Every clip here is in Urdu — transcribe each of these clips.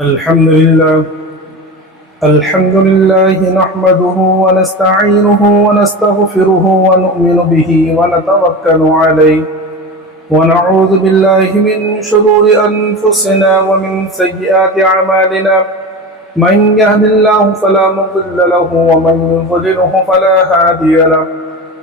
الحمد لله نحمده ونستعينه ونستغفره ونؤمن به ونتوكل عليه ونعوذ بالله من شرور أنفسنا ومن سيئات أعمالنا من يهد الله فلا مضل له ومن يضلله فلا هادي له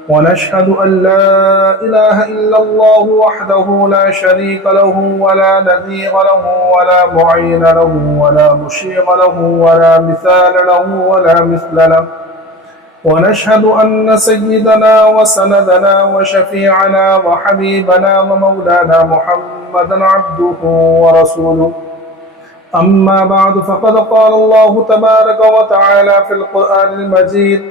ونشهد أن لا إله إلا الله وحده لا شريك له ولا نظير له ولا معين له ولا مشير له ولا مثال له ولا مثل له ونشهد أن سيدنا وسندنا وشفيعنا وحبيبنا ومولانا محمدا عبده ورسوله أما بعد فقد قال الله تبارك وتعالى في القرآن المجيد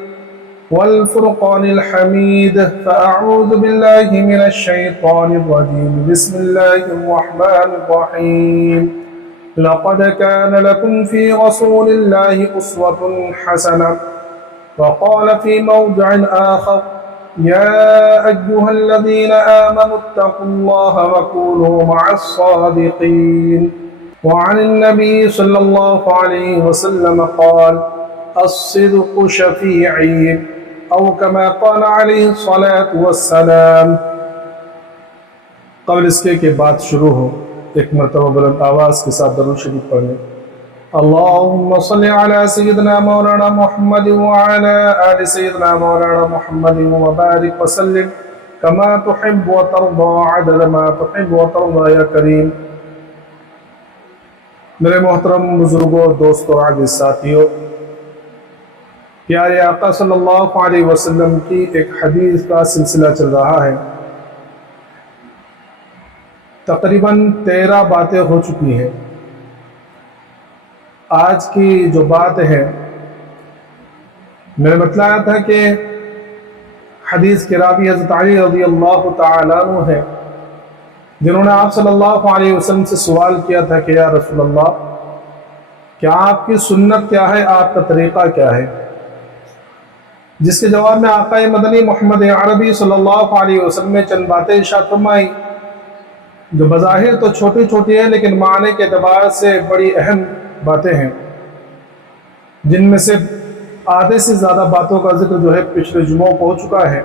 والفرقان الحميد فأعوذ بالله من الشيطان الرجيم بسم الله الرحمن الرحيم لقد كان لكم في رسول الله أسوة حسنة وقال في موضع آخر يا أيها الذين آمنوا اتقوا الله وكونوا مع الصادقين وعن النبي صلى الله عليه وسلم قال الصدق شفيعي او كما قال عليه الصلاة والسلام۔ قبل اس کے بات شروع ہو ایک مرتبہ بلند آواز کے ساتھ درود شریف پڑھیں۔ اللهم صل على سيدنا مولانا محمد وعلى آل سيدنا مولانا محمد وبارك وسلم كما تحب وترضى عدد ما تحب وترضى يا کریم۔ میرے محترم بزرگوں، دوستوں، عزیز ساتھیوں، پیارے آقا صلی اللہ علیہ وسلم کی ایک حدیث کا سلسلہ چل رہا ہے۔ تقریباً 13 باتیں ہو چکی ہیں۔ آج کی جو بات ہے، میں نے بتلایا تھا کہ حدیث کے راوی حضرت علی رضی اللہ تعالیٰ عنہ ہے، جنہوں نے آپ صلی اللہ علیہ وسلم سے سوال کیا تھا کہ یا رسول اللہ، کیا آپ کی سنت کیا ہے، آپ کا طریقہ کیا ہے؟ جس کے جواب میں آقا مدنی محمد عربی صلی اللہ علیہ وسلم نے چند باتیں ارشاد فرمائی جو بظاہر تو چھوٹی چھوٹی ہیں لیکن معنی کے اعتبار سے بڑی اہم باتیں ہیں، جن میں سے آدھے سے زیادہ باتوں کا ذکر جو ہے پچھلے جمعوں کو ہو چکا ہے۔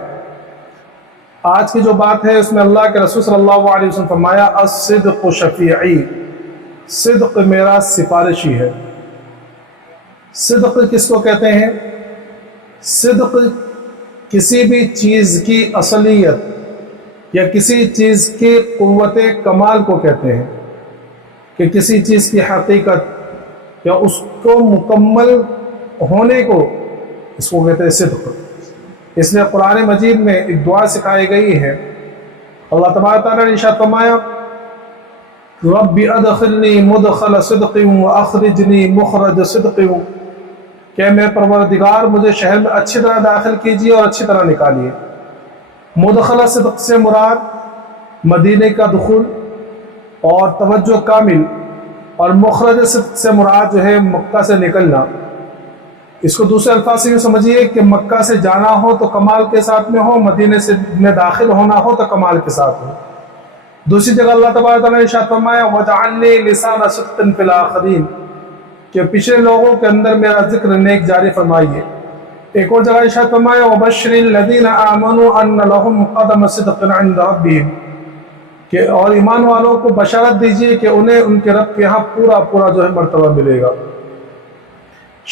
آج کی جو بات ہے اس میں اللہ کے رسول صلی اللہ علیہ وسلم فرمایا الصدق شفیعی، صدق میرا سفارشی ہے۔ صدق کس کو کہتے ہیں؟ صدق کسی بھی چیز کی اصلیت یا کسی چیز کی قوت کمال کو کہتے ہیں، کہ کسی چیز کی حقیقت یا اس کو مکمل ہونے کو اس کو کہتے ہیں صدق۔ اس لیے قرآن مجید میں ایک دعا سکھائی گئی ہے۔ اللہ تبارک تعالیٰ نے ارشاد فرمایا رب ادخلنی مدخل صدق واخرجنی مخرج صدق، کہ میرے پروردگار مجھے شہر میں اچھی طرح داخل کیجیے اور اچھی طرح نکالیے۔ مدخل صدق سے مراد مدینے کا دخول اور توجہ کامل، اور مخرج صدق سے مراد جو ہے مکہ سے نکلنا۔ اس کو دوسرے الفاظ سے یہ سمجھیے کہ مکہ سے جانا ہو تو کمال کے ساتھ میں ہو، مدینے سے میں داخل ہونا ہو تو کمال کے ساتھ ہو۔ دوسری جگہ اللہ تبارک تعالیٰ نے ارشاد فرمایا وَجَعَلْنِي لِسَانَ صِدْقٍ فِي الْآخِرِينَ، کہ پچھلے لوگوں کے اندر میرا ذکر نیک جاری فرمائیے۔ ایک اور جگہ ارشاد فرمایا وَبَشِّرِ الَّذِينَ آمَنُوا أَنَّ لَهُمْ قَدَمَ صِدْقٍ عِنْدَ رَبِّهِمْ، کہ اور ایمان والوں کو بشارت دیجیے کہ انہیں ان کے رب کے ہاں پورا پورا جو ہے مرتبہ ملے گا۔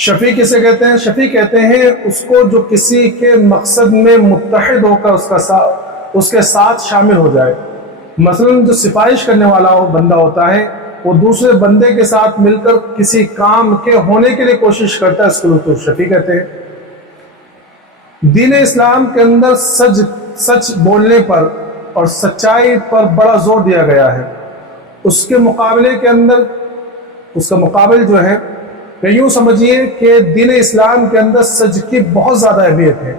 شفیع کسے کہتے ہیں؟ شفیع کہتے ہیں اس کو جو کسی کے مقصد میں متحد ہو کر اس کے ساتھ شامل ہو جائے۔ مثلا جو سفارش کرنے والا بندہ ہوتا ہے وہ دوسرے بندے کے ساتھ مل کر کسی کام کے ہونے کے لیے کوشش کرتا ہے، اس کو لوگ شفیع کہتے ہیں۔ دین اسلام کے اندر سچ بولنے پر اور سچائی پر بڑا زور دیا گیا ہے۔ اس کے مقابلے کے اندر اس کا مقابل جو ہے کہ یوں سمجھیے کہ دین اسلام کے اندر سچ کی بہت زیادہ اہمیت ہے۔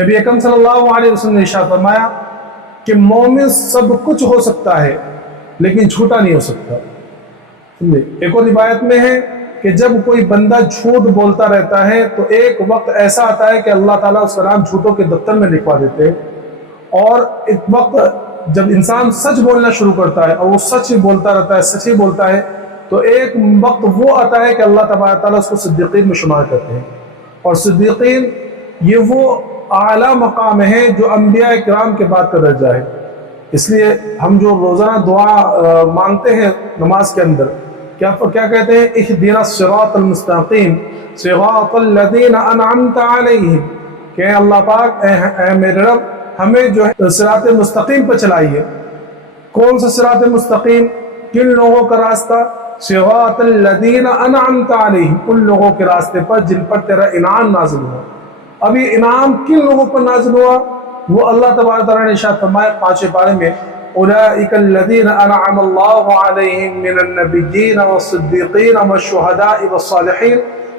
نبی اکرم صلی اللہ علیہ وسلم نے ارشاد فرمایا کہ مومن سب کچھ ہو سکتا ہے لیکن جھوٹا نہیں ہو سکتا۔ ایک اور روایت میں ہے کہ جب کوئی بندہ جھوٹ بولتا رہتا ہے تو ایک وقت ایسا آتا ہے کہ اللہ تعالیٰ اس کا نام جھوٹوں کے دفتر میں لکھوا دیتے ہیں، اور ایک وقت جب انسان سچ بولنا شروع کرتا ہے اور وہ سچ ہی بولتا رہتا ہے، سچ ہی بولتا ہے، تو ایک وقت وہ آتا ہے کہ اللہ تبارک تعالیٰ اس کو صدیقین میں شمار کرتے ہیں، اور صدیقین یہ وہ اعلیٰ مقام ہے جو انبیاء کرام کے بعد کا درجہ ہے۔ اس لیے ہم جو روزانہ دعا مانگتے ہیں نماز کے اندر، کیا کہتے ہیں؟ اہدنا الصراط المستقیم صراط الذین انعمت علیہم، کہ اللہ پاک اے میرے رب ہمیں جو ہے صراط مستقیم پر چلائیے۔ کون سا صراط مستقیم؟ کن لوگوں کا راستہ؟ صراط الذین انعمت علیہم، ان لوگوں کے راستے پر جن پر تیرا انعام نازل ہوا۔ اب یہ انعام کن لوگوں پر نازل ہوا؟ وہ اللہ تبارک تعالیٰ نے ارشاد فرمایا 5ویں پارے میں، اولئک الذین انعم اللہ علیہم من النبیین والصدیقین والشہداء والصالحین،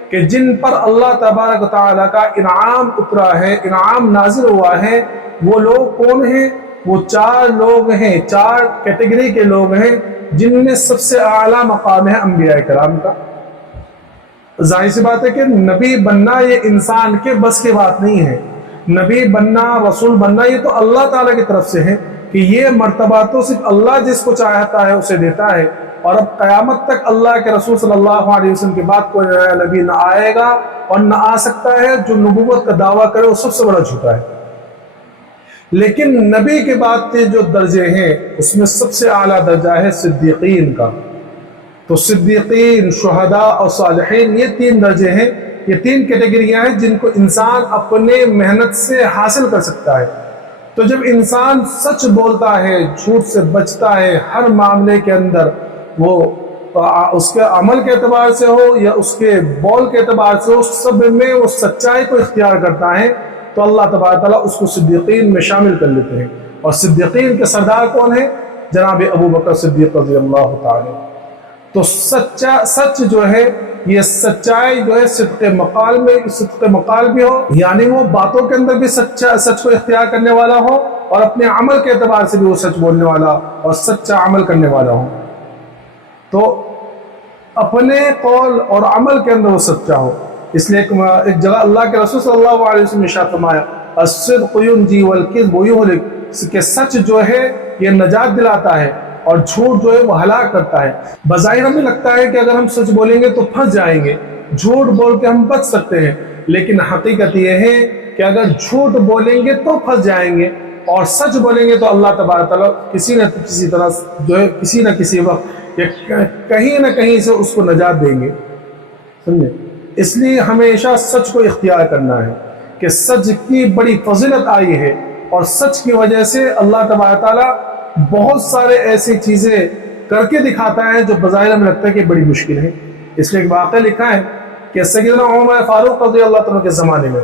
کہ جن پر اللہ تبارک تعالیٰ کا انعام اترا ہے، انعام نازل ہوا ہے۔ وہ لوگ کون ہیں؟ وہ 4 لوگ ہیں، 4 کیٹیگری کے لوگ ہیں، جن میں سب سے اعلیٰ مقام ہے انبیاء کرام کا۔ ظاہر سی بات ہے کہ نبی بننا یہ انسان کے بس کی بات نہیں ہے۔ نبی بننا، رسول بننا، یہ تو اللہ تعالیٰ کی طرف سے ہے کہ یہ مرتبہ تو صرف اللہ جس کو چاہتا ہے اسے دیتا ہے، اور اب قیامت تک اللہ کے رسول صلی اللہ علیہ وسلم کے بعد کوئی نیا نبی نہ آئے گا اور نہ آ سکتا ہے۔ جو نبوت کا دعویٰ کرے وہ سب سے بڑا جھوٹا ہے۔ لیکن نبی کے بعد کے جو درجے ہیں اس میں سب سے اعلیٰ درجہ ہے صدیقین کا۔ تو صدیقین، شہداء اور صالحین، یہ 3 درجے ہیں، یہ 3 کیٹیگریاں ہیں جن کو انسان اپنے محنت سے حاصل کر سکتا ہے۔ تو جب انسان سچ بولتا ہے، جھوٹ سے بچتا ہے ہر معاملے کے اندر، وہ اس کے عمل کے اعتبار سے ہو یا اس کے بول کے اعتبار سے ہو، سب میں وہ سچائی کو اختیار کرتا ہے، تو اللہ تبارک تعالیٰ اس کو صدیقین میں شامل کر لیتے ہیں۔ اور صدیقین کے سردار کون ہیں؟ جناب ابو بکر صدیق رضی اللہ تعالی۔ تو سچ جو ہے، یہ سچائی جو ہے صدق مقال بھی ہو، یعنی وہ باتوں کے اندر بھی سچ کو اختیار کرنے والا ہو، اور اپنے عمل کے اعتبار سے بھی وہ سچ بولنے والا اور سچا عمل کرنے والا ہو۔ تو اپنے قول اور عمل کے اندر وہ سچا ہو۔ اس لیے ایک جگہ اللہ کے رسول صلی اللہ علیہ وسلم نے ارشاد فرمایا، الصدق ینجی والکذب یہلک، کہ سچ جو ہے یہ نجات دلاتا ہے اور جھوٹ جو ہے وہ ہلاک کرتا ہے۔ بظاہر ہمیں لگتا ہے کہ اگر ہم سچ بولیں گے تو پھنس جائیں گے، جھوٹ بول کے ہم بچ سکتے ہیں، لیکن حقیقت یہ ہے کہ اگر جھوٹ بولیں گے تو پھنس جائیں گے، اور سچ بولیں گے تو اللہ تبارک تعالیٰ کسی نہ کسی طرح جو ہے کسی نہ کسی وقت یا کہیں نہ کہیں سے اس کو نجات دیں گے، سمجھے؟ اس لیے ہمیشہ سچ کو اختیار کرنا ہے، کہ سچ کی بڑی فضیلت آئی ہے، اور سچ کی وجہ سے اللہ تبارک تعالیٰ بہت سارے ایسی چیزیں کر کے دکھاتا ہے جو بظاہر میں لگتا ہے کہ بڑی مشکل ہے۔ اس لیے ایک واقعہ لکھا ہے کہ سیدنا عمر فاروق رضی اللہ تعالیٰ کے زمانے میں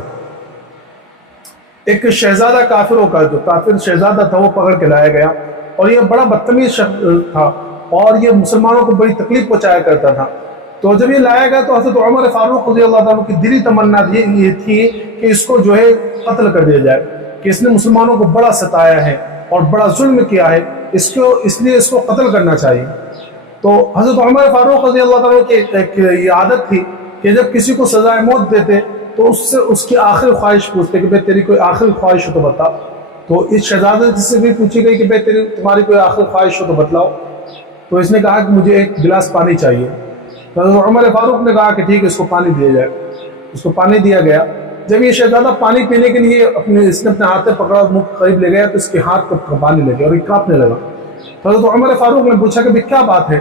ایک شہزادہ کافروں کا، جو کافر شہزادہ تھا، وہ پکڑ کے لایا گیا، اور یہ بڑا بدتمیز شخص تھا، اور یہ مسلمانوں کو بڑی تکلیف پہنچایا کرتا تھا۔ تو جب یہ لایا گیا تو حضرت عمر فاروق رضی اللہ تعالیٰ کی دلی تمنا یہ تھی کہ اس کو جو ہے قتل کر دیا جائے، کہ اس نے مسلمانوں کو بڑا ستایا ہے اور بڑا ظلم کیا ہے، اس لیے اس کو قتل کرنا چاہیے۔ تو حضرت عمر فاروق رضی اللہ تعالیٰ کی ایک یہ عادت تھی کہ جب کسی کو سزائے موت دیتے تو اس سے اس کی آخری خواہش پوچھتے کہ بھئی تیری کوئی آخری خواہش ہو تو بتا۔ تو اس شہزادے سے بھی پوچھی گئی کہ بھئی تمہاری کوئی آخری خواہش ہو تو بتلاؤ۔ تو اس نے کہا کہ مجھے ایک گلاس پانی چاہیے۔ تو حضرت عمر فاروق نے کہا کہ ٹھیک ہے، اس کو پانی دیا جائے۔ اس کو پانی دیا گیا۔ جب یہ شہزادہ پانی پینے کے لیے اس نے اپنے ہاتھ سے پکڑا اور منہ قریب لے گیا تو اس کے ہاتھ کو پانی لگے اور یہ کانپنے لگا۔ تو حضرت عمر فاروق نے پوچھا کہ کیا بات ہے؟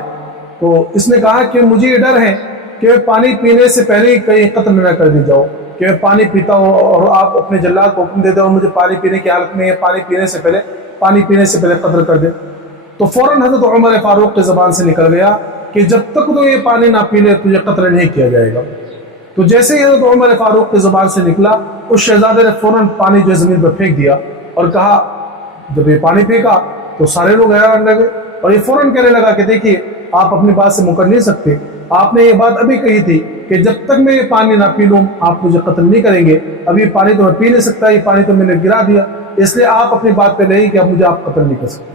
تو اس نے کہا کہ مجھے یہ ڈر ہے کہ پانی پینے سے پہلے ہی کہیں قتل نہ کر دی جاؤ، کہ میں پانی پیتا ہوں اور آپ اپنے جلاد کو حکم دیتے ہو مجھے پانی پینے کی حالت میں پانی پینے سے پہلے قتل کر دے۔ تو فوراً حضرت عمر فاروق کی زبان سے نکل گیا کہ جب تک تو یہ پانی نہ پی لے تجھے قتل نہیں کیا جائے گا۔ تو جیسے ہی حضرت عمر فاروق کی زبان سے نکلا، اس شہزادے نے فوراً پانی جو زمین پر پھینک دیا اور کہا، جب یہ پانی پھینکا تو سارے لوگ حیران لگے، اور یہ فوراً کہنے لگا کہ دیکھیے آپ اپنی بات سے مکر نہیں سکتے، آپ نے یہ بات ابھی کہی تھی کہ جب تک میں یہ پانی نہ پی لوں آپ مجھے قتل نہیں کریں گے، اب یہ پانی تو میں پی نہیں سکتا، یہ پانی تو میں نے گرا دیا، اس لیے آپ اپنی بات پہ نہیں کہ اب مجھے آپ قتل نہیں کر سکتے۔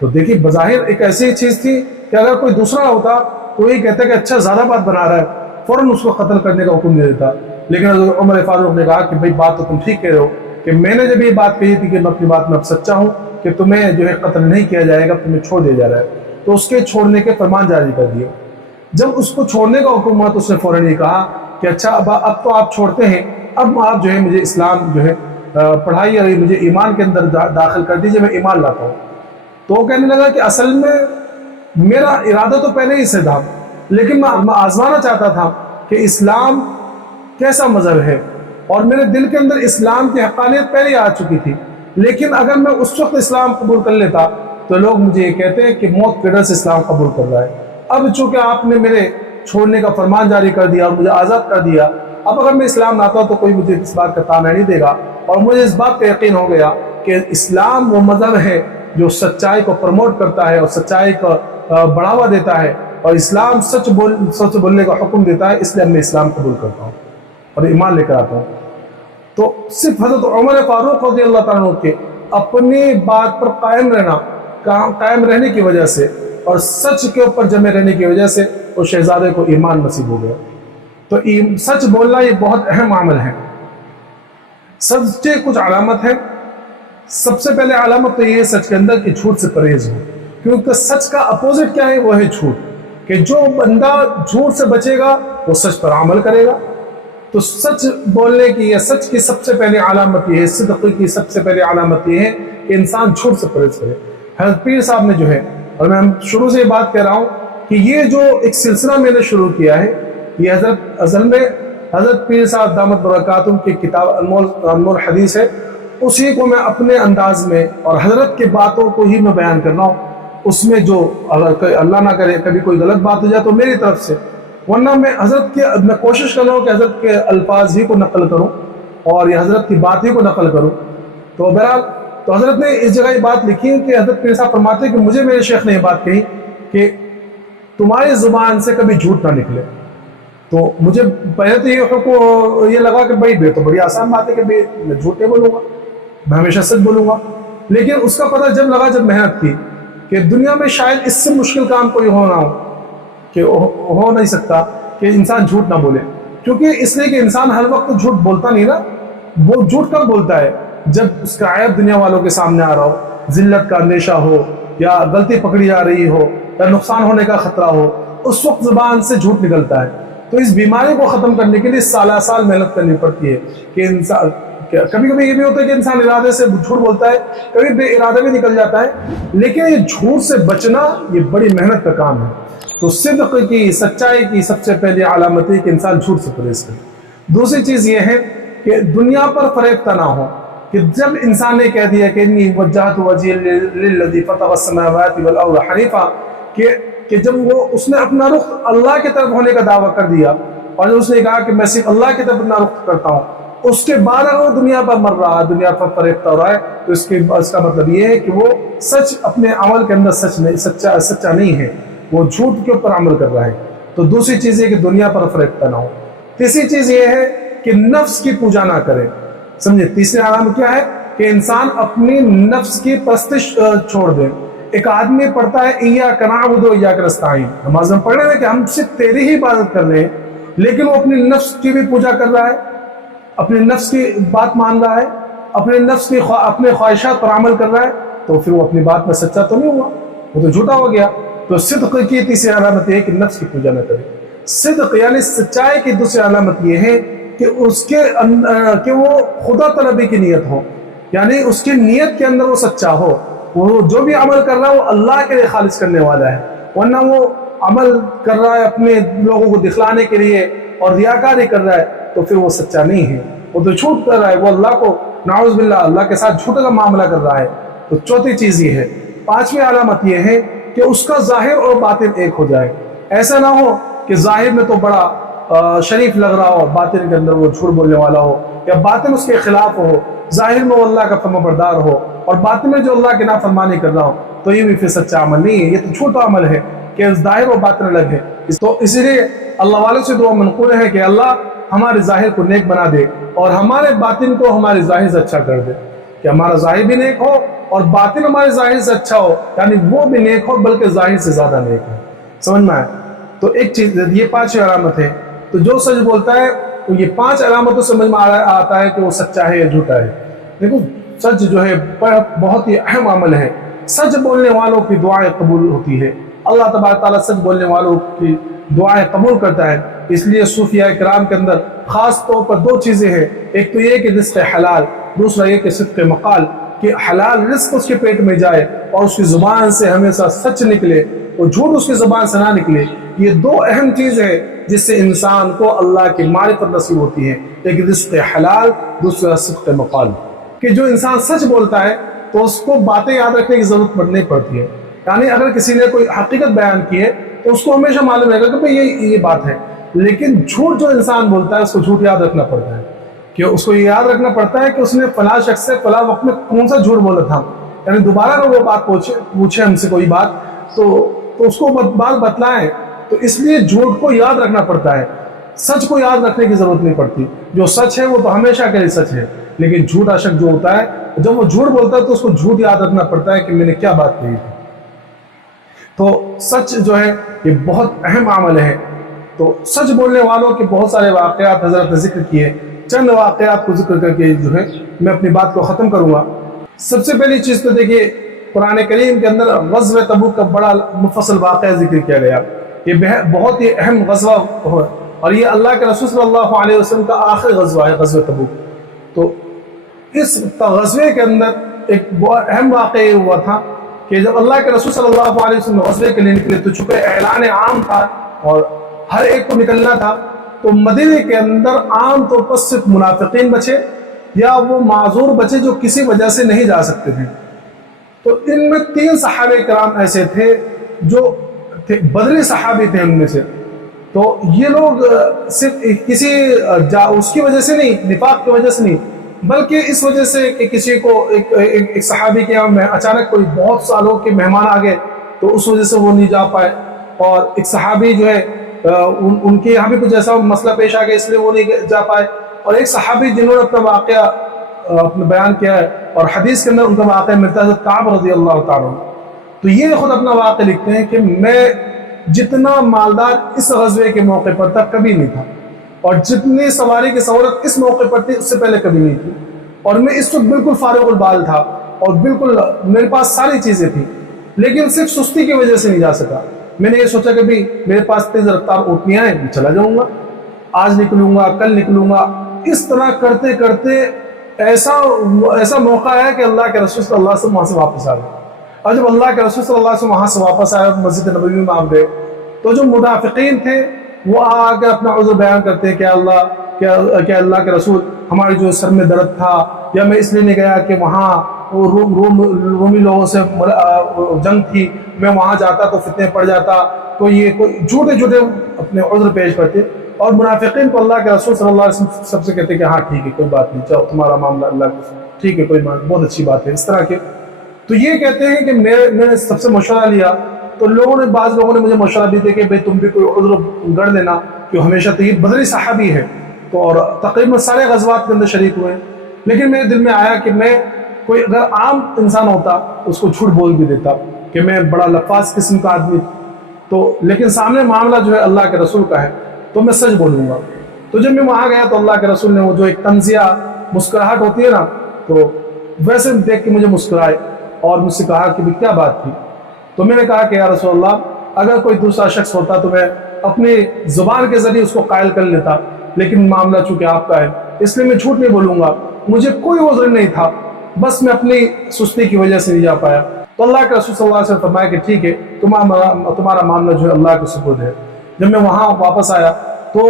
تو دیکھیے بظاہر ایک ایسی چیز تھی کہ اگر کوئی دوسرا ہوتا تو یہ کہتا کہ اچھا زیادہ بات بنا رہا ہے، فوراً اس کو قتل کرنے کا حکم دے دیتا۔ لیکن حضرت عمر فاروق نے کہا کہ بھائی بات تو تم ٹھیک کہہ رہے ہو، کہ میں نے جب یہ بات کہی تھی کہ میں اپنی بات میں اب سچا ہوں کہ تمہیں جو ہے قتل نہیں کیا جائے گا، تمہیں چھوڑ دیا جا رہا ہے، تو اس کے چھوڑنے کے فرمان جاری کر دیے۔ جب اس کو چھوڑنے کا حکم ہوا تو اس نے فوراً یہ کہا کہ اچھا اب تو آپ چھوڑتے ہیں، اب آپ جو ہے مجھے اسلام جو ہے پڑھائی اور مجھے ایمان کے اندر داخل کر دیجئے، میں ایمان لاتا ہوں۔ تو وہ کہنے لگا کہ اصل میں میرا ارادہ تو پہلے ہی سے تھا، لیکن میں آزمانا چاہتا تھا کہ اسلام کیسا مذہب ہے، اور میرے دل کے اندر اسلام کی حقانیت پہلے آ چکی تھی، لیکن اگر میں اس وقت اسلام قبول کر لیتا تو لوگ مجھے یہ کہتے ہیں کہ موت کے ڈر سے اسلام قبول کر رہا ہے۔ اب چونکہ آپ نے میرے چھوڑنے کا فرمان جاری کر دیا اور مجھے آزاد کر دیا، اب اگر میں اسلام لاتا ہوں تو کوئی مجھے اس بات کا تانا نہیں دے گا، اور مجھے اس بات کا یقین ہو گیا کہ اسلام وہ مذہب ہے جو سچائی کو پروموٹ کرتا ہے اور سچائی کو بڑھاوا دیتا ہے، اور اسلام سچ بولنے کا حکم دیتا ہے، اس لیے میں اسلام قبول کرتا ہوں اور ایمان لے کر آتا ہوں۔ تو صرف حضرت عمر فاروق رضی اللہ تعالیٰ عنہ کے اپنی بات پر قائم رہنے کی وجہ سے اور سچ کے اوپر جمے رہنے کی وجہ سے اس شہزادے کو ایمان نصیب ہو گیا۔ تو سچ بولنا یہ بہت اہم عمل ہے۔ سچ کے کچھ علامت ہیں۔ سب سے پہلے علامت تو یہ ہے سچ کے اندر کہ جھوٹ سے پرہیز ہو، کیونکہ سچ کا اپوزٹ کیا ہے؟ وہ ہے جھوٹ، کہ جو بندہ جھوٹ سے بچے گا وہ سچ پر عمل کرے گا۔ تو سچ بولنے کی یا سچ کی سب سے پہلے علامت یہ ہے، صدق کی سب سے پہلے علامت یہ ہے کہ انسان جھوٹ سے پرہیز کرے۔ حضرت پیر صاحب نے جو ہے، اور میں شروع سے یہ بات کہہ رہا ہوں کہ یہ جو ایک سلسلہ میں نے شروع کیا ہے، یہ اصل میں حضرت پیر صاحب دامت برکاتہم کی کتاب انمول حدیث ہے، اسی کو میں اپنے انداز میں اور حضرت کے باتوں کو ہی میں بیان کر رہا ہوں۔ اس میں جو اگر اللہ نہ کرے کبھی کوئی غلط بات ہو جائے تو میری طرف سے، ورنہ میں کوشش کر رہا ہوں کہ حضرت کے الفاظ ہی کو نقل کروں اور یہ حضرت کی بات ہی کو نقل کروں۔ تو بہرحال تو حضرت نے اس جگہ یہ بات لکھی ہے کہ حضرت پیر صاحب فرماتے ہیں کہ مجھے میرے شیخ نے یہ بات کہی کہ تمہاری زبان سے کبھی جھوٹ نہ نکلے۔ تو مجھے پہلے تو یہ لگا کہ بھائی تو بڑی آسان بات ہے کہ میں جھوٹ نہیں بولوں گا، میں ہمیشہ سچ بولوں گا، لیکن اس کا پتہ جب لگا، جب محنت کی، کہ دنیا میں شاید اس سے مشکل کام کوئی ہونا ہو کہ ہو نہیں سکتا کہ انسان جھوٹ نہ بولے، کیونکہ اس لیے کہ انسان ہر وقت جھوٹ بولتا نہیں نا۔ وہ جھوٹ کب بولتا ہے؟ جب اس کا عیب دنیا والوں کے سامنے آ رہا ہو، ذلت کا اندیشہ ہو، یا غلطی پکڑی جا رہی ہو، یا نقصان ہونے کا خطرہ ہو، اس وقت زبان سے جھوٹ نکلتا ہے۔ تو اس بیماری کو ختم کرنے کے لیے سالہ سال محنت کرنی پڑتی ہے کہ انسان کبھی کبھی یہ بھی ہوتا ہے کہ انسان ارادے سے جھوٹ بولتا ہے، کبھی بے ارادے میں نکل جاتا ہے، لیکن یہ جھوٹ سے بچنا یہ بڑی محنت کا کام ہے۔ تو صدق کی، سچائی کی سب سے پہلی علامت ہے کہ انسان جھوٹ سے پرہیز کرے۔ دوسری چیز یہ ہے کہ دنیا پر فریب نہ ہو، کہ جب انسان نے کہہ دیا کہ انی وجہت وجہی للذی فطر السماوات والارض حنیفا، کہ جب اس نے اپنا رخ اللہ کی طرف ہونے کا دعویٰ کر دیا، اور اس نے کہا کہ میں صرف اللہ کی طرف اپنا رخ کرتا ہوں، اس کے بعد اگر وہ دنیا پر مر رہا ہے، دنیا پر فریب ہو رہا ہے، تو اس کا مطلب یہ ہے کہ وہ سچ اپنے عمل کے اندر سچا نہیں ہے، وہ جھوٹ کے اوپر عمل کر رہا ہے۔ تو دوسری چیز یہ کہ دنیا پر فریب نہ ہو۔ تیسری چیز یہ ہے کہ نفس کی پوجا نہ کرے۔ سمجھے تیسری علامت کیا ہے؟ کہ انسان اپنی نفس کی پرستش چھوڑ دے۔ ایک آدمی پڑھتا ہے ایاک نعبد و ایاک نستعین، نماز میں پڑھ رہے ہیں کہ ہم صرف تیری ہی عبادت کر رہے ہیں، لیکن وہ اپنی نفس کی بھی پوجا کر رہا ہے، اپنے نفس کی بات مان رہا ہے، اپنے نفس کی اپنے خواہشات پر عمل کر رہا ہے، تو پھر وہ اپنی بات میں سچا تو نہیں ہوا، وہ تو جھوٹا ہو گیا۔ تو صدق کی تیسری علامت یہ ہے کہ نفس کی پوجا نہ کرے۔ صدق یعنی سچائی کی دوسری علامت یہ ہے کہ وہ خدا طلبی کی نیت ہو، یعنی اس کی نیت کے اندر وہ سچا ہو، وہ جو بھی عمل کر رہا ہے وہ اللہ کے لیے خالص کرنے والا ہے، ورنہ وہ عمل کر رہا ہے اپنے لوگوں کو دکھلانے کے لیے اور ریاکاری کر رہا ہے، تو پھر وہ سچا نہیں ہے، وہ تو جھوٹ کر رہا ہے، وہ اللہ کو نعوذ باللہ اللہ کے ساتھ جھوٹ کا معاملہ کر رہا ہے۔ تو چوتھی چیز یہ ہے۔ پانچویں علامت یہ ہے کہ اس کا ظاہر اور باطن ایک ہو جائے۔ ایسا نہ ہو کہ ظاہر میں تو بڑا شریف لگ رہا ہو، باطن کے اندر وہ جھوٹ بولنے والا ہو، یا باطن اس کے خلاف ہو، ظاہر میں وہ اللہ کا فرما بردار ہو اور باطن میں جو اللہ کی نافرمانی کر رہا ہو، تو یہ بھی پھر سچا عمل نہیں ہے، یہ تو جھوٹا عمل ہے کہ ظاہر و باطن الگ ہے۔ تو اسی لیے اللہ والوں سے دعا منقول ہے کہ اللہ ہمارے ظاہر کو نیک بنا دے اور ہمارے باطن کو ہمارے ظاہر سے اچھا کر دے، کہ ہمارا ظاہر بھی نیک ہو اور باطن ہمارے ظاہر سے اچھا ہو، یعنی وہ بھی نیک ہو بلکہ ظاہر سے زیادہ نیک ہو۔ سمجھ میں آئے؟ تو ایک چیز یہ پانچویں علامت ہے۔ تو جو سچ بولتا ہے تو یہ پانچ علامتوں سمجھ میں آتا ہے کہ وہ سچا ہے یا جھوٹا ہے۔ دیکھو سچ جو ہے بہت ہی اہم عمل ہے۔ سچ بولنے والوں کی دعائیں قبول ہوتی ہے۔ اللہ تبارک تعالیٰ سچ بولنے والوں کی دعائیں قبول کرتا ہے۔ اس لیے صوفیاء کرام کے اندر خاص طور پر دو چیزیں ہیں، ایک تو یہ کہ رزق حلال، دوسرا یہ کہ صدق مقال، کہ حلال رزق اس کے پیٹ میں جائے اور اس کی زبان سے ہمیشہ سچ نکلے اور جھوٹ اس کی زبان سے نہ نکلے۔ یہ دو اہم چیزیں ہیں جس سے انسان کو اللہ کی معرفت نصیب ہوتی ہے، ایک رزق حلال، دوسرا صدق مقال۔ کہ جو انسان سچ بولتا ہے تو اس کو باتیں یاد رکھنے کی ضرورت نہیں پڑتی ہے، یعنی اگر کسی نے کوئی حقیقت بیان کی ہے تو اس کو ہمیشہ معلوم رہے گا کہ بھئی یہ بات ہے، لیکن جھوٹ جو انسان بولتا ہے اس کو جھوٹ یاد رکھنا پڑتا ہے، کہ اس کو یہ یاد رکھنا پڑتا ہے کہ اس نے فلاں شخص سے فلاں وقت میں کون سا جھوٹ بولا تھا، یعنی دوبارہ اگر وہ بات پوچھے ہم سے کوئی بات تو اس کو بات بتلائیں، تو اس لیے جھوٹ کو یاد رکھنا پڑتا ہے، سچ کو یاد رکھنے کی ضرورت نہیں پڑتی۔ جو سچ ہے وہ تو ہمیشہ کے لیے سچ ہے، لیکن جھوٹا شخص جو ہوتا ہے جب وہ جھوٹ بولتا ہے تو اس کو جھوٹ یاد رکھنا پڑتا ہے کہ میں نے کیا بات کہی تھی۔ تو سچ جو ہے یہ بہت اہم عمل ہے۔ تو سچ بولنے والوں کے بہت سارے واقعات حضرت نے ذکر کیے، چند واقعات کو ذکر کر کے جو ہے میں اپنی بات کو ختم کروں گا۔ سب سے پہلی چیز تو دیکھیے قرآن کریم کے اندر غزوہ تبوک کا بڑا مفصل واقعہ ذکر کیا گیا، یہ بہت ہی اہم غزوہ ہے اور یہ اللہ کے رسول صلی اللہ علیہ وسلم کا آخری غزوہ ہے، غزوہ تبوک۔ تو اس غزوے کے اندر ایک بہت اہم واقعہ یہ ہوا تھا کہ جب اللہ کے رسول صلی اللہ علیہ وسلم غزوے کے لیے نکلے تو چونکہ اعلان عام تھا اور ہر ایک کو نکلنا تھا، تو مدینے کے اندر عام طور پر صرف منافقین بچے یا وہ معذور بچے جو کسی وجہ سے نہیں جا سکتے تھے۔ تو ان میں 3 صحابہ کرام ایسے تھے جو بدری صحابی تھے، ان میں سے تو یہ لوگ صرف کسی اس کی وجہ سے نہیں، نفاق کی وجہ سے نہیں، بلکہ اس وجہ سے کہ کسی کو ایک صحابی کے یہاں اچانک کوئی بہت سالوں کے مہمان آ گئے تو اس وجہ سے وہ نہیں جا پائے، اور ایک صحابی جو ہے ان کے یہاں بھی کچھ ایسا مسئلہ پیش آ گیا اس لیے وہ نہیں جا پائے، اور ایک صحابی جنہوں نے اپنا واقعہ اپنا بیان کیا ہے اور حدیث کے اندر ان کا واقعہ ملتا ہے کعب رضی اللہ تعالیٰ، تو یہ خود اپنا واقعہ لکھتے ہیں کہ میں جتنا مالدار اس غزوے کے موقع پر تھا کبھی نہیں تھا، اور جتنی سواری کی سہولت اس موقع پر تھی اس سے پہلے کبھی نہیں تھی، اور میں اس وقت بالکل فارغ البال تھا اور بالکل میرے پاس ساری چیزیں تھیں، لیکن صرف سستی کی وجہ سے نہیں جا سکا۔ میں نے یہ سوچا کہ بھی میرے پاس تیز رفتار اونٹنیاں ہیں، میں چلا جاؤں گا، آج نکلوں گا کل نکلوں گا، اس طرح کرتے کرتے ایسا موقع ہے کہ اللہ کے رسول صلی اللہ علیہ وسلم وہاں سے واپس آ گئے، اور جب اللہ کے رسول صلی اللہ علیہ وسلم وہاں سے واپس آئے مسجد نبوی میں آپ گئے تو جو منافقین تھے وہ آ کے اپنا عذر بیان کرتے ہیں کہ اللہ کے رسول ہمارے جو سر میں درد تھا، یا میں اس لیے نہیں گیا کہ وہاں رومی لوگوں سے جنگ تھی، میں وہاں جاتا تو فتنے پڑ جاتا، کوئی جھوٹے اپنے عذر پیش کرتے، اور منافقین کو اللہ کے رسول صلی اللہ علیہ وسلم سب سے کہتے ہیں کہ ہاں ٹھیک ہے کوئی بات نہیں، چاہو تمہارا معاملہ اللہ کے ٹھیک ہے کوئی بہت اچھی بات ہے، اس طرح کے۔ تو یہ کہتے ہیں کہ میں نے سب سے مشورہ لیا تو بعض لوگوں نے مجھے مشورہ دی تھے کہ بھئی تم بھی کوئی عذر گڑھ لینا، کہ ہمیشہ تو یہ بدری صحابی ہے تو اور تقریباً سارے غزوات کے اندر شریک ہوئے ہیں، لیکن میرے دل میں آیا کہ میں کوئی اگر عام انسان ہوتا تو اس کو جھوٹ بول بھی دیتا کہ میں بڑا لفاظ قسم کا آدمی، تو لیکن سامنے معاملہ جو ہے اللہ کے رسول کا ہے تو میں سچ بولوں گا۔ تو جب میں وہاں گیا تو اللہ کے رسول نے وہ جو ایک طنزیہ مسکراہٹ ہوتی ہے نا، تو ویسے دیکھ کے مجھے مسکرائے اور مجھ سے کہا کہ بھی کیا بات تھی، تو میں نے کہا کہ یا رسول اللہ اگر کوئی دوسرا شخص ہوتا تو میں اپنی زبان کے ذریعے اس کو قائل کر لیتا، لیکن معاملہ چونکہ آپ کا ہے اس لیے میں جھوٹ نہیں بولوں گا، مجھے کوئی عذر نہیں تھا، بس میں اپنی سستی کی وجہ سے نہیں جا پایا۔ تو اللہ کے رسول صلی اللہ علیہ وسلم فرمایا کہ ٹھیک ہے تمہارا معاملہ جو ہے اللہ کے سپرد ہے۔ جب میں وہاں واپس آیا تو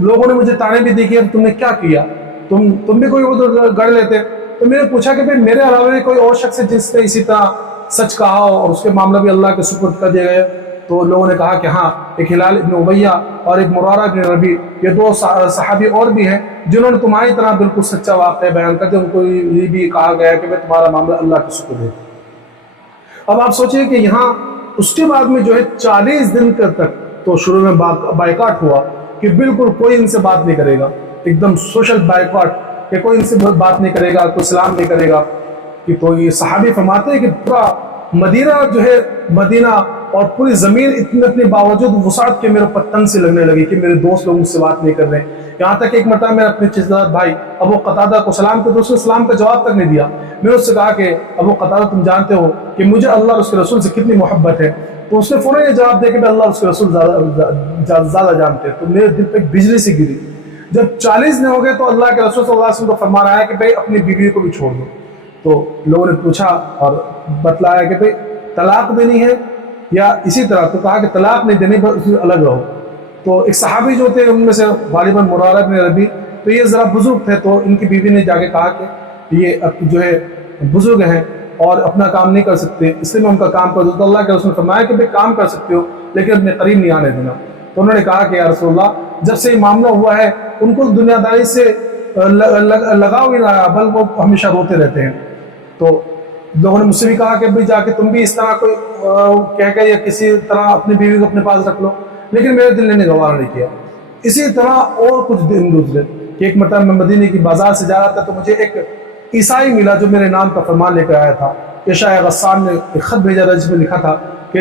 لوگوں نے مجھے تانے بھی دی کہ تم نے کیا کیا، تم بھی کوئی عذر گڑھ لیتے، تو میں نے پوچھا کہ میرے علاوہ کوئی اور شخص ہے جس نے اسی طرح سچ کہا ہو اور اس کے معاملہ بھی اللہ کے سپرد کر دیا گیا؟ تو لوگوں نے کہا کہ ہاں، ایک ہلال ابن امیہ اور ایک مرارہ ابن ربیع، یہ 2 صحابی اور بھی ہیں جنہوں نے تمہاری طرح بالکل سچا واقعہ بیان کرتے، ان کو یہ بھی کہا گیا کہ تمہارا معاملہ اللہ کے سپرد ہے۔ اب آپ سوچیں کہ یہاں اس کے بعد میں جو ہے 40 دن تک تو شروع میں بائیکاٹ ہوا کہ بالکل کوئی ان سے بات نہیں کرے گا، ایک دم سوشل بائیکاٹ کہ کوئی ان سے بات نہیں کرے گا، کوئی سلام نہیں کرے گا۔ کہ تو یہ صحابی فرماتے ہیں کہ پورا مدینہ جو ہے، مدینہ اور پوری زمین اتنے باوجود وسعت کے میرے اوپر تنگ سے لگنے لگی کہ میرے دوست لوگ مجھ سے بات نہیں کر رہے، یہاں تک ایک مرتبہ میں اپنے چچا بھائی ابو قتادہ کو سلام کیا تو اس نے سلام کا جواب تک نہیں دیا۔ میں نے اس سے کہا کہ ابو قتادہ تم جانتے ہو کہ مجھے اللہ اور اس کے رسول سے کتنی محبت ہے، تو اس نے فوراً یہ جواب دیا کہ اللہ اس کے رسول زیادہ جانتے ہیں. تو میرے دل پہ بجلی سی گری. جب 40 دن ہو گئے تو اللہ کے رسول صلی اللہ علیہ وسلم کو فرمان آیا کہ بھائی اپنی بیوی کو بھی چھوڑ دو. تو لوگوں نے پوچھا اور بتلایا کہ بھائی طلاق دینی ہے یا اسی طرح. تو کہا کہ طلاق نہیں دینی بس الگ رہو. تو ایک صحابی جو تھے ان میں سے غالباً مرارہ بن ربیع, تو یہ ذرا بزرگ تھے, تو ان کی بیوی نے جا کے کہا کہ یہ جو ہے بزرگ ہیں اور اپنا کام نہیں کر سکتے, اس لیے میں ان کا کام کر دوں. تو اللہ کے رسول نے فرمایا کہ بھائی کام کر سکتے ہو لیکن اپنے قریب نہیں آنے دینا. تو انہوں نے کہا کہ یا رسول اللہ جب سے یہ معاملہ ہوا ہے ان کو دنیا داری سے لگاؤ ہی رہا, بل وہ ہمیشہ روتے رہتے ہیں. تو لوگوں نے مجھ سے بھی کہا کہ بھائی جا کے تم بھی اس طرح کوئی کہہ کے یا کسی طرح اپنی بیوی کو اپنے پاس رکھ لو, لیکن میرے دل نے گوارا نہیں کیا. اسی طرح اور کچھ دن گزرے کہ ایک مرتبہ میں مدینے کی بازار سے جا رہا تھا تو مجھے ایک عیسائی ملا جو میرے نام کا فرمان لے کر آیا تھا. عشاء غسان نے ایک خط بھیجا تھا جس میں لکھا تھا کہ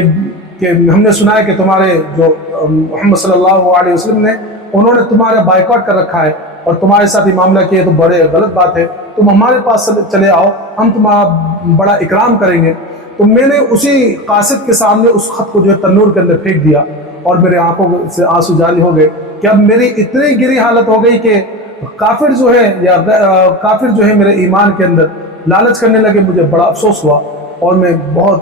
ہم نے سنا ہے کہ تمہارے جو محمد صلی اللہ علیہ وسلم نے انہوں نے تمہارا بائیکاٹ کر رکھا ہے اور تمہارے ساتھ یہ معاملہ کیا تو بڑے غلط بات ہے, تم ہمارے پاس چلے آؤ, ہم تمہارا بڑا اکرام کریں گے. تو میں نے اسی قاصد کے سامنے اس خط کو جو ہے تنور کے اندر پھینک دیا اور میرے آنکھوں سے آنسو جاری ہو گئے کہ اب میری اتنی گری حالت ہو گئی کہ کافر جو ہے میرے ایمان کے اندر لالچ کرنے لگے. مجھے بڑا افسوس ہوا اور میں بہت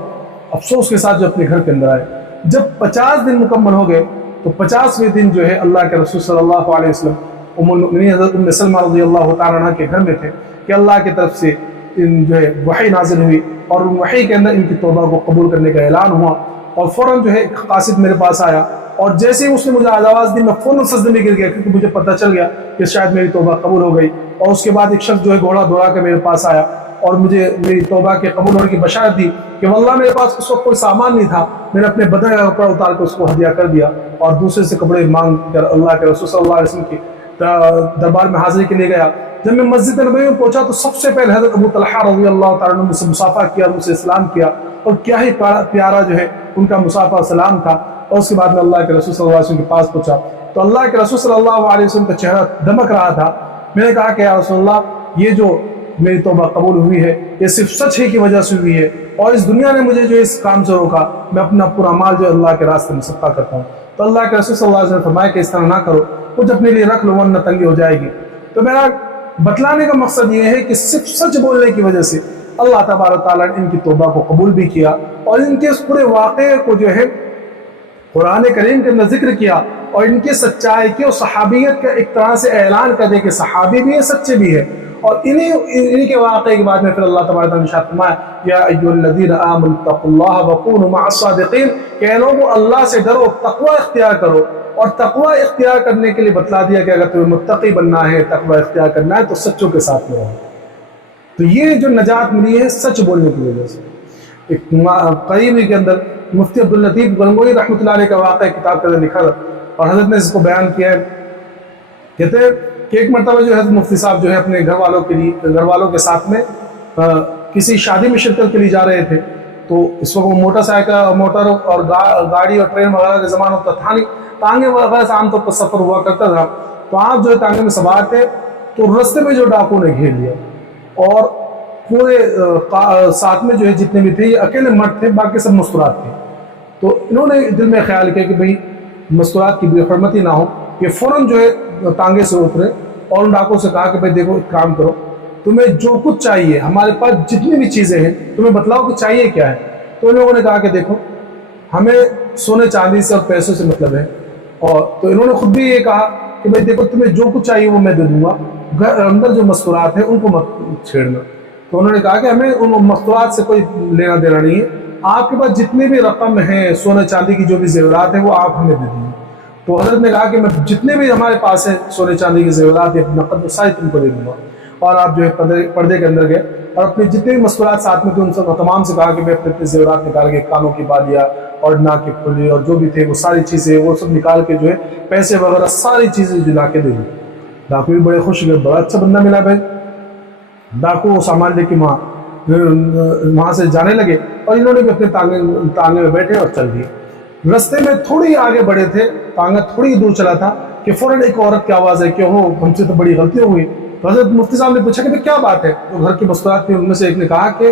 افسوس کے ساتھ جو اپنے گھر کے اندر آئے. جب 50 دن مکمل ہو گئے تو 50ویں دن جو ہے اللہ کے رسول صلی اللہ علیہ وسلم ام المؤمنین حضرت ام سلمہ رضی اللہ تعالیٰ عنہ کے گھر میں تھے کہ اللہ کی طرف سے جو ہے وحی نازل ہوئی اور وحی کے اندر ان کی توبہ کو قبول کرنے کا اعلان ہوا. اور فوراً جو ہے ایک قاصد میرے پاس آیا اور جیسے ہی اس نے مجھے آواز دی میں فوراً سجدے میں گر گیا کیونکہ مجھے پتہ چل گیا کہ شاید میری توبہ قبول ہو گئی. اور اس کے بعد ایک شخص جو ہے گھوڑا دوڑا کے میرے پاس آیا اور مجھے میری توبہ کے قبول ہونے کی بشارت دی کہ واللہ میرے پاس اس وقت کوئی سامان نہیں تھا, میں نے اپنے بدن کا کپڑا اتار کے اس کو ہدیہ کر دیا اور دوسرے سے کپڑے مانگ کر اللہ کے رسول صلی اللہ علیہ وسلم کی دربار میں حاضری کے لیے گیا. جب میں مسجد نبوی میں پہنچا تو سب سے پہلے حضرت ابو طلحہ رضی اللہ تعالیٰ نے مجھ سے مصافحہ کیا, مجھ سے اسلام کیا اور کیا ہی پیارا جو ہے ان کا مصافحہ سلام تھا. اور اس کے بعد میں اللہ کے رسول صلی اللہ علیہ وسلم کے پاس پہنچا تو اللہ کے رسول صلی اللہ علیہ وسلم کا چہرہ دمک رہا تھا. میں نے کہا کہ یا رسول اللہ یہ جو میری توبہ قبول ہوئی ہے یہ صرف سچ ہی کی وجہ سے ہوئی ہے اور اس دنیا نے مجھے جو اس کام سے روکا, میں اپنا پورا مال جو اللہ کے راستے میں صدقہ کرتا ہوں. تو اللہ کے رسول صلی اللہ علیہ وسلم نے فرمایا کہ اس طرح نہ کرو, کچھ اپنے لیے رکھ لو ورنہ تنگی ہو جائے گی. تو میرا بتلانے کا مقصد یہ ہے کہ صرف سچ بولنے کی وجہ سے اللہ تبارک تعالیٰ نے ان کی توبہ کو قبول بھی کیا اور ان کے اس پورے واقعے کو جو ہے قرآن کریم کے اندر ذکر کیا اور ان کی سچائی کی اور صحابیت کا ایک طرح سے اعلان کر دے کہ صحابی بھی ہے سچے بھی ہے. اور انہی کے واقعے کے بعد میں پھر اللہ تبارک تعالیٰ نے ارشاد فرمایا یا ایھا الذین آمنوا اتقوا اللہ وکونوا مع الصادقین, کہ لوگوں اللہ سے ڈرو, تقوی اختیار کرو. اور تقوی اختیار کرنے کے لیے بتلا دیا کہ اگر تمہیں متقی بننا ہے, تقوی اختیار کرنا ہے تو سچوں کے ساتھ میں رہو. تو یہ جو نجات ملی ہے سچ بولنے کی وجہ سے. ایک قریبی کے اندر مفتی عبداللطیف گنگوئی رحمۃ اللہ علیہ کا واقعہ کتاب کے اندر لکھا تھا اور حضرت نے اس کو بیان کیا ہے. کہتے ہیں کہ ایک مرتبہ جو ہے مفتی صاحب جو ہے اپنے گھر والوں کے ساتھ میں کسی شادی میں شرکت کے لیے جا رہے تھے. تو اس وقت وہ موٹر اور گاڑی اور ٹرین وغیرہ کا زمانہ ہوتا تھا نہیں, ٹانگے وغیرہ سے عام طور پر سفر ہوا کرتا تھا. تو آپ جو ہے ٹانگے میں سوار تھے تو رستے میں جو ڈاکو نے گھیر لیا اور پورے ساتھ میں جو ہے جتنے بھی تھے یہ اکیلے مرد تھے, باقی سب مستورات تھے. تو انہوں نے دل میں خیال کیا کہ بھئی مستورات کی بے حرمتی نہ ہو. یہ فوراً جو ہے ٹانگے سے اترے اور ان ڈاکوں سے کہا کہ بھئی دیکھو ایک کام کرو, تمہیں جو کچھ چاہیے, ہمارے پاس جتنی بھی چیزیں ہیں تمہیں بتلاؤ کہ چاہیے کیا ہے. تو ان لوگوں نے کہا کہ دیکھو ہمیں سونے چاندی سے اور پیسوں سے مطلب ہے. اور تو انہوں نے خود بھی یہ کہا کہ بھئی دیکھو تمہیں جو کچھ چاہیے وہ میں دے دوں گا, گھر اندر جو مستورات ہیں ان کو مت چھیڑنا. تو انہوں نے کہا کہ ہمیں ان مستورات سے کوئی لینا دینا نہیں ہے, آپ کے پاس جتنی بھی رقم ہے سونے چاندی کی جو بھی زیورات ہیں وہ آپ ہمیں دے دیں. تو حضرت نے کہا کہ میں جتنے بھی ہمارے پاس ہیں سونے چاندی کی زیورات یا نقد ساری تم کو دے دوں گا. اور آپ جو ہے پردے کے اندر گئے اور اپنے جتنے بھی مستورات ساتھ میں تھے ان سے تمام سے کہا کہ میں اپنے زیورات نکال کے کانوں کی بالیاں اور ناک کی پھلی اور جو بھی تھے وہ ساری چیزیں وہ سب نکال کے جو ہے پیسے وغیرہ ساری چیزیں جلا کے دے دیں. ڈاکو بھی بڑے خوش ہوئے, بڑا اچھا بندہ ملا بھائی. ڈاکو سامان لے کے وہاں سے جانے لگے اور انہوں نے بھی اپنے تانگے میں بیٹھے اور چل دیے. رستے میں تھوڑی آگے بڑھے تھے, تانگا تھوڑی دور چلا تھا کہ فوراً ایک عورت کی آواز ہے کہ ہم سے تو بڑی غلطی ہو گئی. تو حضرت مفتی صاحب نے پوچھا کہ کیا بات ہے. تو گھر کی مستورات تھی ان میں سے ایک نے کہا کہ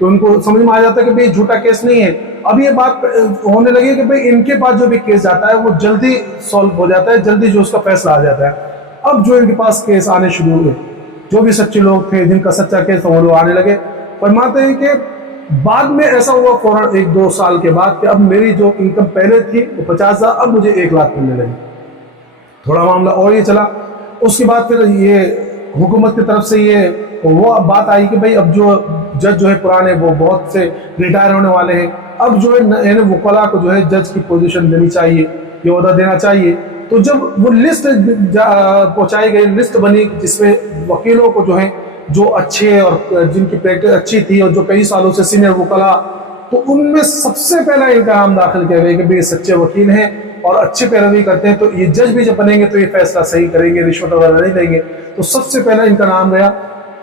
تو ان کو سمجھ میں آ جاتا ہے کہ بھئی جھوٹا کیس نہیں ہے. اب یہ بات ہونے لگی کہ بھئی ان کے پاس جو بھی کیس جاتا ہے وہ جلدی سولو ہو جاتا ہے, جلدی جو اس کا فیصلہ آ جاتا ہے. اب جو ان کے پاس کیس آنے شروع ہوئے, جو بھی سچے لوگ تھے جن کا سچا کیس وہ لوگ آنے لگے. فرماتے ہیں کہ بعد میں ایسا ہوا فوراً 1-2 سال کے بعد کہ اب میری جو انکم پہلے تھی وہ 50,000, اب مجھے 1 لاکھ ملنے لگی. تھوڑا معاملہ اور یہ چلا. اس کے بعد پھر یہ حکومت کی طرف سے یہ وہ بات آئی کہ بھئی اب جو جج جو ہے پرانے وہ بہت سے ریٹائر ہونے والے ہیں, اب جو ہے وکلاء کو جو ہے جج کی پوزیشن دینی چاہیے, یہ عہدہ دینا چاہیے. تو جب وہ لسٹ پہنچائی گئی, لسٹ بنی جس میں وکیلوں کو جو ہے جو اچھے اور جن کی پریکٹس اچھی تھی اور جو کئی سالوں سے سینئر وکلاء, تو ان میں سب سے پہلا ان کا نام داخل کیا گیا کہ بھئی یہ سچے وکیل ہیں اور اچھے پیروی کرتے ہیں, تو یہ جج بھی جب بنیں گے تو یہ فیصلہ صحیح کریں گے, رشوت وغیرہ نہیں دیں گے. تو سب سے پہلا ان کا نام گیا.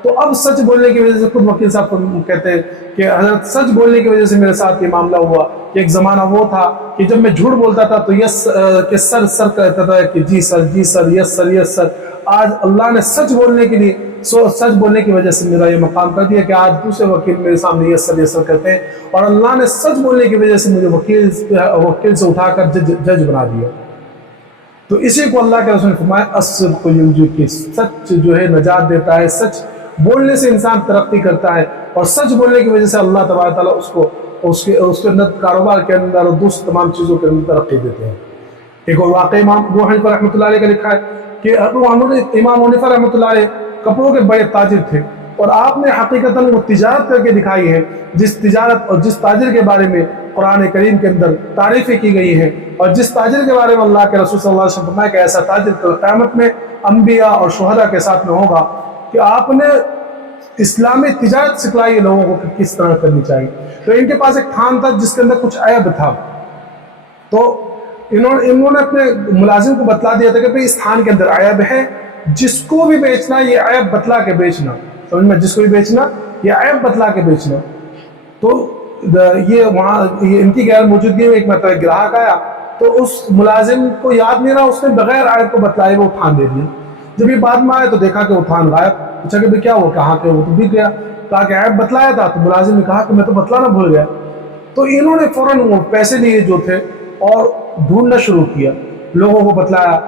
تو اب سچ بولنے کی وجہ سے خود وکیل صاحب کہتے ہیں کہ حضرت سچ بولنے کی وجہ سے میرے ساتھ یہ معاملہ ہوا کہ ایک زمانہ وہ تھا کہ جب میں جھوٹ بولتا تھا تو یس کہ سر سر کہتا تھا کہ جی سر جی سر, یس سر یس سر. آج اللہ نے سچ بولنے کے لیے سچ بولنے کی وجہ سے میرا یہ مقام کر دیا کہ آج دوسرے وکیل میرے سامنے یس سر کہتے ہیں, اور اللہ نے سچ بولنے کی وجہ سے مجھے وکیل سے اٹھا کر جج بنا دیا. تو اسی کو اللہ کے رسول نے فرمایا الصدق ینجی, کی سچ جو ہے نجات دیتا ہے. سچ بولنے سے انسان ترقی کرتا ہے, اور سچ بولنے کی وجہ سے اللہ تبارک تعالیٰ اس کے اندر کاروبار کے اندر اور دوسری تمام چیزوں کے اندر ترقی دیتے ہیں. ایک اور واقعہ امام ابو حنیفہ رحمۃ اللہ علیہ کا لکھا ہے کہ امام حنیفہ رحمۃ اللہ علیہ کپڑوں کے بڑے تاجر تھے, اور آپ نے حقیقتاً وہ تجارت کر کے دکھائی ہے جس تجارت اور جس تاجر کے بارے میں قرآن کریم کے اندر تعریفیں کی گئی ہیں, اور جس تاجر کے بارے میں اللہ کے رسول صلی اللہ علیہ وسلم فرمایا کہ ایسا تاجر قیامت میں انبیاء اور شہداء کے ساتھ میں ہوگا کہ آپ نے اسلامی تجارت سکھلائی ہے لوگوں کو کہ کس طرح کرنی چاہیے. تو ان کے پاس ایک تھان تھا جس کے اندر کچھ عیب تھا, تو انہوں نے اپنے ملازم کو بتلا دیا تھا کہ بھئی اس تھان کے اندر عیب ہے, جس کو بھی بیچنا یہ عیب بتلا کے بیچنا, سمجھ میں, جس کو بھی بیچنا یہ عیب بتلا کے بیچنا. تو یہ وہاں ان کی غیر موجودگی میں ایک مرتبہ گراہک آیا, تو اس ملازم کو یاد نہیں رہا, اس نے بغیر عیب کو بتلائے وہ تھان دے دیا. جب یہ بعد میں آئے تو دیکھا کہ وہ تھان غائب. پوچھا کہ کیا ہوا, کہاں کہ وہ تو بک گیا. کہا کہ عیب بتلایا تھا, تو ملازم نے کہا کہ میں تو بتلانا بھول گیا. تو انہوں نے فوراً وہ پیسے لیے جو تھے اور ڈھونڈنا شروع کیا, لوگوں کو بتلایا.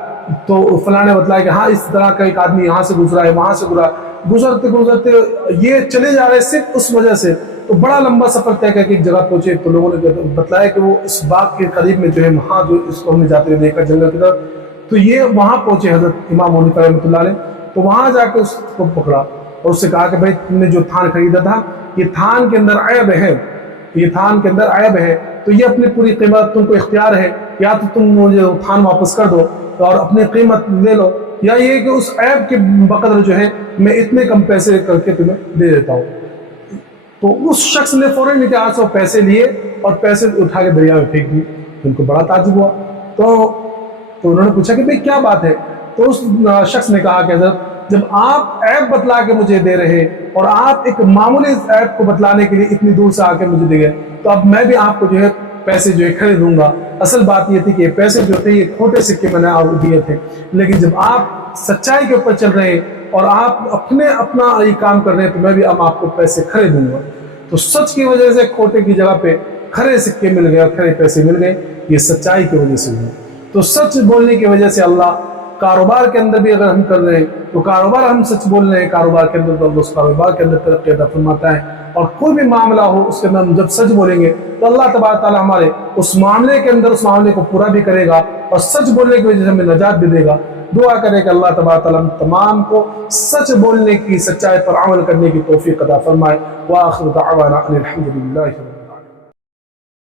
تو فلاں نے بتلایا کہ ہاں اس طرح کا ایک آدمی یہاں سے گزرا ہے, وہاں سے گزرتے گزرتے یہ چلے جا رہے صرف اس وجہ سے. تو بڑا لمبا سفر طے کر کے ایک جگہ پہنچے, تو لوگوں نے بتلایا کہ وہ اس باغ کے قریب میں جو ہے وہاں جو اس کو ہم نے جاتے ہوئے دیکھا جنگل کی طرف. تو یہ وہاں پہنچے حضرت امام حنیفہ رحمۃ اللہ علیہ, تو وہاں جا کے اس کو پکڑا اور اس سے کہا کہ بھائی تم نے جو تھان خریدا تھا یہ تھان کے اندر عیب ہے, یہ تھان کے اندر عیب ہے, تو یہ اپنی پوری قیمت تم کو اختیار ہے, یا تو تم مجھے تھان واپس کر دو اور اپنی قیمت لے لو, یا یہ کہ اس عیب کے بقدر جو ہے میں اتنے کم پیسے کر کے تمہیں دے دیتا ہوں. تو اس شخص نے فوراً ان کے ہاتھ سے پیسے لیے اور پیسے اٹھا کے دریا میں پھینک دیے. ان کو بڑا تعجب ہوا. تو انہوں نے پوچھا کہ بھئی کیا بات ہے. تو اس شخص نے کہا کہ حضرت جب آپ عیب بتلا کے مجھے دے رہے اور آپ ایک معمولی عیب کو بتلانے کے لیے اتنی دور سے آ کے مجھے دے گئے, تو اب میں بھی آپ کو جو ہے پیسے جو ہے خریدوں گا. اصل بات یہ تھی کہ یہ پیسے جو تھے یہ کھوٹے سکے میں نے آپ کو دیے تھے, لیکن جب آپ سچائی کے اوپر چل رہے ہیں اور آپ اپنا یہ کام کر رہے ہیں تو میں بھی اب آپ کو پیسے خریدوں گا. تو سچ کی وجہ سے کھوٹے کی جگہ پہ کھرے سکے مل گئے اور کھرے پیسے مل گئے, یہ سچائی کی وجہ سے ہوئی. تو سچ بولنے کی وجہ سے اللہ کاروبار کے اندر بھی اگر ہم کر رہے ہیں تو کاروبار ہم سچ بول رہے ہیں کاروبار کے اندر, تو اللہ اس کاروبار کے اندر ترقی عطا فرماتا ہے. اور کوئی بھی معاملہ ہو اس کے اندر ہم جب سچ بولیں گے تو اللہ تبارک تعالیٰ ہمارے اس معاملے کے اندر اس معاملے کو پورا بھی کرے گا اور سچ بولنے کی وجہ سے ہمیں نجات بھی دے گا. دعا کرے کہ اللہ تبارک تعالیٰ ہم تمام کو سچ بولنے کی, سچائی پر عمل کرنے کی توفیق عطا فرمائے. وآخر دعوانا ان الحمد للہ.